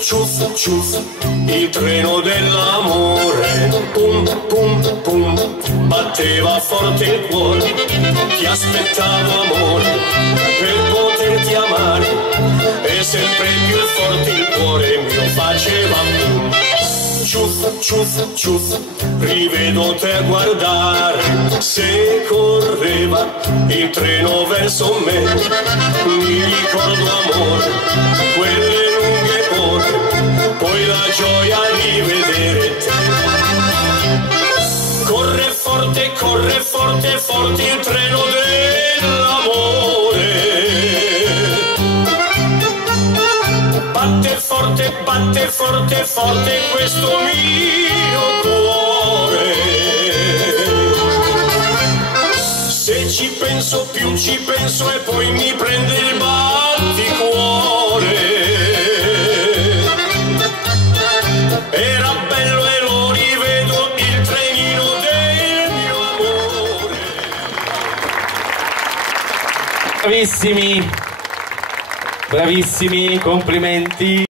ciuff, ciuff, il treno dell'amore. Pum, pum, pum, batteva forte il cuore. Ti aspettavo amore, per poterti amare. E sempre più forte il cuore mio faceva pum. Ciuff, ciuff, ciuff, rivedo te guardare. Se correva il treno verso me, mi ricordo amore, quelle lunghe ore, poi la gioia di vedere te. Corre forte, forte il treno dell'amore. Batte forte, forte questo mio cuore. Se ci penso più ci penso e poi mi prende il batticuore. Era bello e lo rivedo il trenino del mio amore. Bravissimi, bravissimi, complimenti.